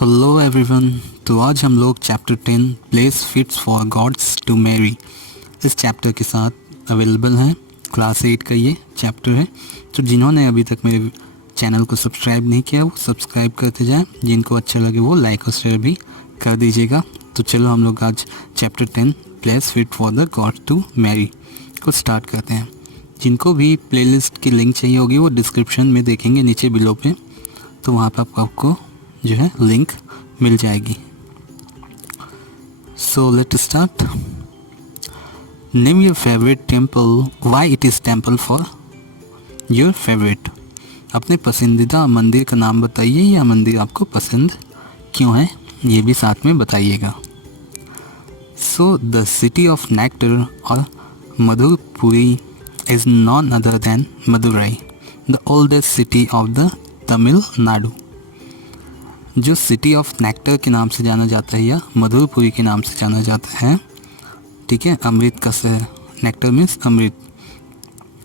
Hello everyone. तो आज हम लोग chapter 10 place fits for gods to marry इस चैप्टर के साथ अवेलेबल हैं। क्लास 8 का ये चैप्टर है। तो जिन्होंने अभी तक मेरे चैनल को सब्सक्राइब नहीं किया वो सब्सक्राइब करते जाएं, जिनको अच्छा लगे वो लाइक और शेयर भी कर दीजिएगा। तो चलो हम लोग आज chapter 10 place fit for the god to marry को स्टार्ट करते हैं। जिनको भी प्लेलिस्ट की लिंक चाहिए होगी वो डिस्क्रिप्शन में देखेंगे नीचे बिलो पे, तो वहाँ पर आपको जो है लिंक मिल जाएगी। So let start. Name your favourite temple, why it is temple for your favourite. अपने पसंदीदा मंदिर का नाम बताइए या मंदिर आपको पसंद क्यों है ये भी साथ में बताइएगा। So the city of nectar और Madhurapuri is none other than Madurai, the oldest city of the Tamil Nadu. जो सिटी ऑफ नेक्टर के नाम से जाना जाता है या मधुरपुरी के नाम से जाना जाता है, ठीक है, अमृत का शहर, नेक्टर मीन्स अमृत,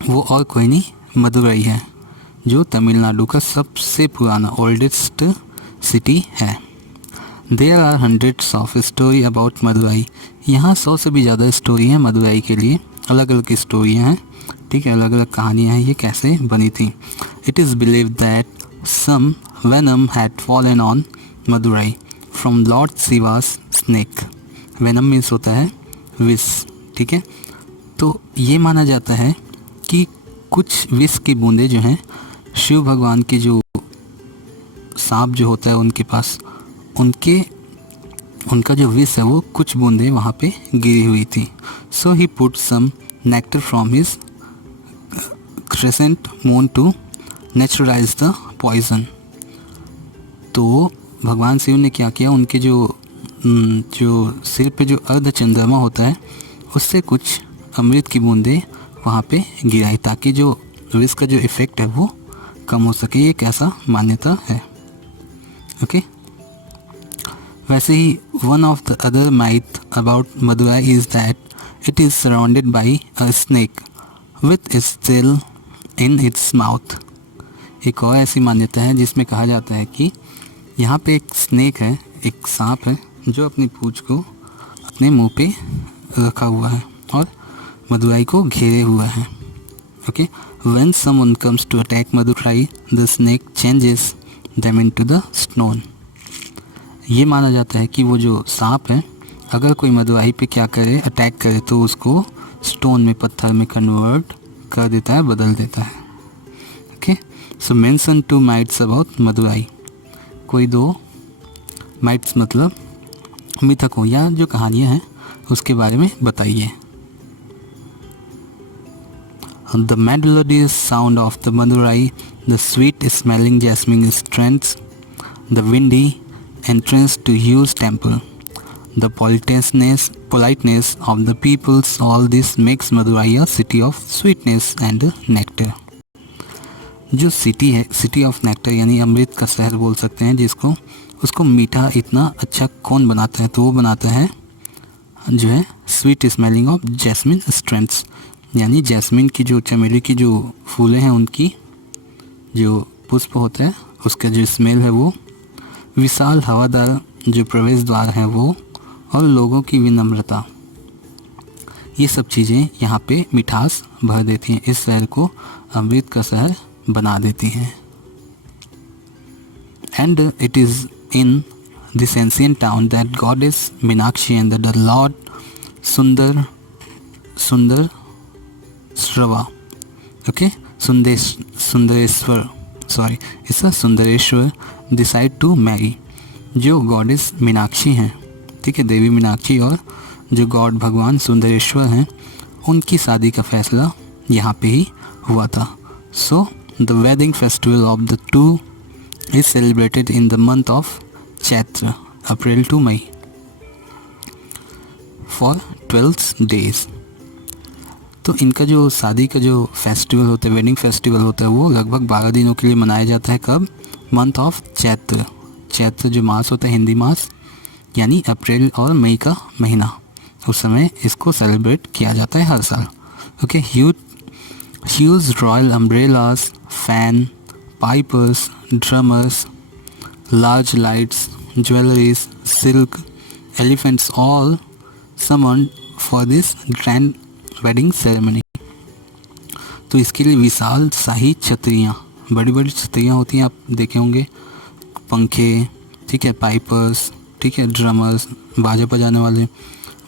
वो और कोई नहीं मदुरई है जो तमिलनाडु का सबसे पुराना ओल्डेस्ट सिटी है। There are hundreds of story about Madurai. यहाँ 100 से भी ज़्यादा स्टोरी हैं मदुरई के लिए, अलग अलग स्टोरियाँ हैं, ठीक है, अलग अलग कहानियाँ हैं ये कैसे बनी थी। It is believe that some venom had fallen on Madurai from Lord Shiva's snake. venom means होता है विष, ठीक है। तो ये माना जाता है कि कुछ विष की बूंदें जो हैं शिव भगवान के जो सांप जो होता है उनके पास, उनका जो विष है वो कुछ बूंदें वहाँ पे गिरी हुई थी। So he put some nectar from his crescent moon to naturalise the poison. तो भगवान शिव ने क्या किया, उनके जो सिर पे जो अर्ध चंद्रमा होता है उससे कुछ अमृत की बूंदें वहाँ पे गिराई ताकि जो विष का जो इफ़ेक्ट है वो कम हो सके। ये कैसा मान्यता है, ओके। वैसे ही one of the other myth about Madurai is that it is surrounded by a snake with its tail in its mouth. एक और ऐसी मान्यता है जिसमें कहा जाता है कि यहाँ पे एक स्नेक है, एक सांप है जो अपनी पूंछ को अपने मुंह पे रखा हुआ है और मदुरई को घेरे हुआ है, okay. When someone comes to attack Madurai the snake changes them into the stone. ये माना जाता है कि वो जो सांप है अगर कोई मदुरई पे क्या करे, अटैक करे, तो उसको स्टोन में, पत्थर में कन्वर्ट कर देता है, बदल देता है, okay. So mention 2 mites about Madurai. कोई 2 माइट्स मतलब मिथकों या जो कहानियाँ हैं उसके बारे में बताइए। The melodious sound of the Madurai, the sweet smelling jasmine strengths, the windy entrance to huge temple, the politeness of the peoples, all this makes Madurai a city of sweetness and nectar। जो city है, city of nectar यानी अमृत का शहर बोल सकते हैं जिसको, उसको मीठा इतना अच्छा कौन बनाता है, तो वो बनाता है जो है sweet smelling of jasmine strengths, यानी जैस्मिन की जो, चमेली की जो फूलें हैं उनकी जो पुष्प होता है उसका जो स्मेल है वो, विशाल हवादार जो प्रवेश द्वार हैं वो, और लोगों की विनम्रता, ये सब चीज़ें यहाँ पे मिठास भर देती हैं, इस शहर को अमृत का शहर बना देती हैं। And it is in this ancient town that goddess Meenakshi and the lord Sundareshwara, okay, Sundareshwar decide to marry. जो गॉडेस मीनाक्षी हैं, ठीक है, देवी मीनाक्षी, और जो गॉड भगवान सुंदरेश्वर हैं, उनकी शादी का फैसला यहाँ पे ही हुआ था। So the wedding festival of the two is celebrated in the month of Chaitra, April to May, for 12 days। तो इनका जो शादी का जो फेस्टिवल होता है, वेडिंग फेस्टिवल होता है, वो लगभग 12 दिनों के लिए मनाया जाता है। कब? Month of Chaitra. चैत्र जो मास होता है, हिंदी मास, यानी अप्रैल और मई का महीना, उस समय इसको सेलिब्रेट किया जाता है हर साल, okay. Huge royal umbrellas, fan, pipers, drummers, large lights, jewelries, silk, elephants, all summoned for this grand wedding ceremony. तो इसके लिए विशाल शाही छतरियाँ, बड़ी बड़ी छतरियाँ होती हैं, आप देखे होंगे, पंखे, ठीक है, पाइपर्स, ठीक है, ड्रमर्स, बाजा बजाने वाले,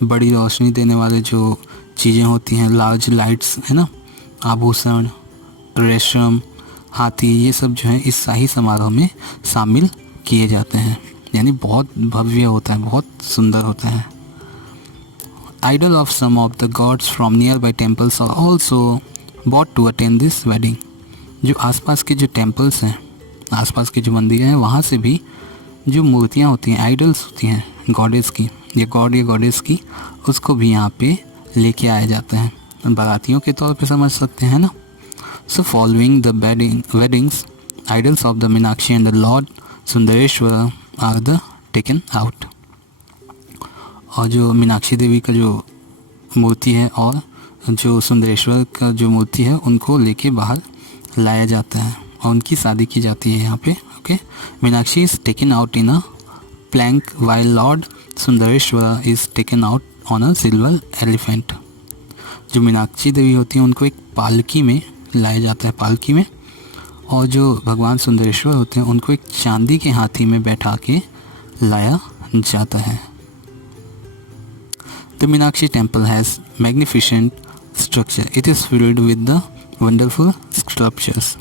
बड़ी रोशनी देने वाले जो चीज़ें होती हैं, लार्ज लाइट्स, है ना, आभूषण, रेशम, हाथी, ये सब जो है इस शाही समारोह में शामिल किए जाते हैं। यानी बहुत भव्य होता है, बहुत सुंदर होता है। Idol of some of the gods from near by temples are also bought to attend this wedding. जो आसपास के जो टेम्पल्स हैं, आसपास के जो मंदिर हैं, वहाँ से भी जो मूर्तियाँ होती हैं, आइडल्स होती हैं गॉडेस की, या गॉड या गॉडेस की, उसको भी यहाँ पे लेके आए जाते हैं, बारातियों के तौर पे समझ सकते हैं ना। So following the weddings, idols of the Meenakshi and the Lord Sundareshwara are the taken out. और जो मीनाक्षी देवी का जो मूर्ति है और जो सुंदरेश्वर का जो मूर्ति है, उनको लेके बाहर लाया जाता है और उनकी शादी की जाती है यहाँ पे। Okay, Meenakshi is taken out in a plank while lord Sundareshwara is taken out on a silver elephant. जो मीनाक्षी देवी होती हैं उनको एक पालकी में लाया जाता है, पालकी में, और जो भगवान सुंदरेश्वर होते हैं उनको एक चांदी के हाथी में बैठा के लाया जाता है। The Meenakshi temple has magnificent structure, it is filled with the wonderful sculptures.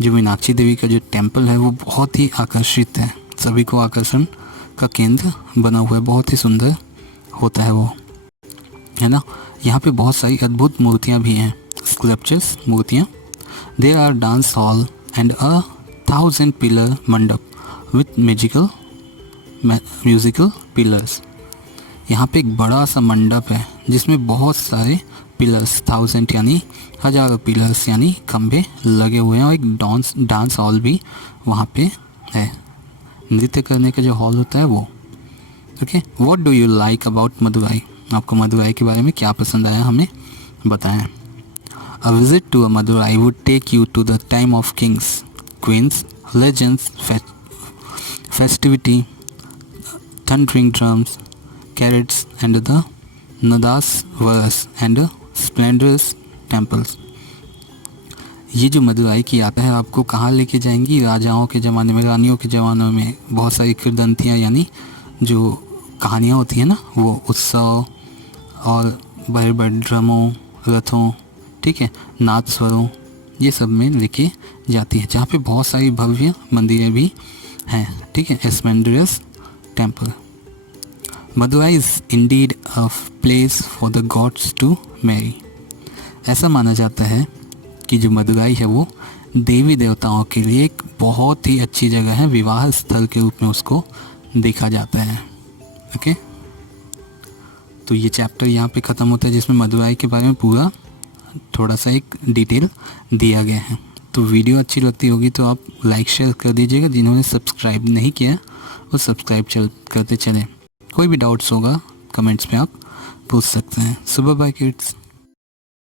जो मीनाक्षी देवी का जो टेम्पल है वो बहुत ही आकर्षित है, सभी को आकर्षण का केंद्र बना हुआ है, बहुत ही सुंदर होता है वो, है ना। यहाँ पे बहुत सारी अद्भुत मूर्तियाँ भी हैं, स्कल्पचर्स, मूर्तियाँ। There are dance hall and a 1000 pillar mandap with musical pillars. यहाँ पे एक बड़ा सा मंडप है जिसमें बहुत सारे पिलर्स, 1000 यानी हज़ारों पिलर्स यानी खंभे लगे हुए हैं, और एक डांस हॉल भी वहाँ पे है, नृत्य करने का जो हॉल होता है वो। Okay, what do you like about Madurai? आपको मदुराई के बारे में क्या पसंद आया, हमें बताएं। A visit to Madurai would take you to the time of kings, queens, legends, festivity, thundering drums, chariots, and the nadas verse and splendorous temples. ये जो मदुराई की यात्रा है आपको कहाँ लेके जाएंगी? राजाओं के ज़माने में, रानियों के ज़मानों में बहुत सारी किरदंतियाँ यानी जो कहानियाँ होती हैं ना, वो उत्सव और बड़े बड़े ड्रमों, रथों, ठीक है, नाद स्वरों, ये सब में लेके जाती है, जहाँ पे बहुत सारी भव्य मंदिरें भी हैं, ठीक है, splendorous temple. Madurai is indeed a place for the gods to marry. ऐसा माना जाता है कि जो मदुराई है वो देवी देवताओं के लिए एक बहुत ही अच्छी जगह है, विवाह स्थल के रूप में उसको देखा जाता है। ओके, तो ये चैप्टर यहाँ पे ख़त्म होता है जिसमें मदुराई के बारे में पूरा थोड़ा सा एक डिटेल दिया गया है। तो वीडियो अच्छी लगती होगी तो आप लाइक शेयर कर दीजिएगा, जिन्होंने सब्सक्राइब नहीं किया वो सब्सक्राइब करते चलें। कोई भी डाउट्स होगा कमेंट्स में आप पूछ सकते हैं। सुबह बाय किड्स।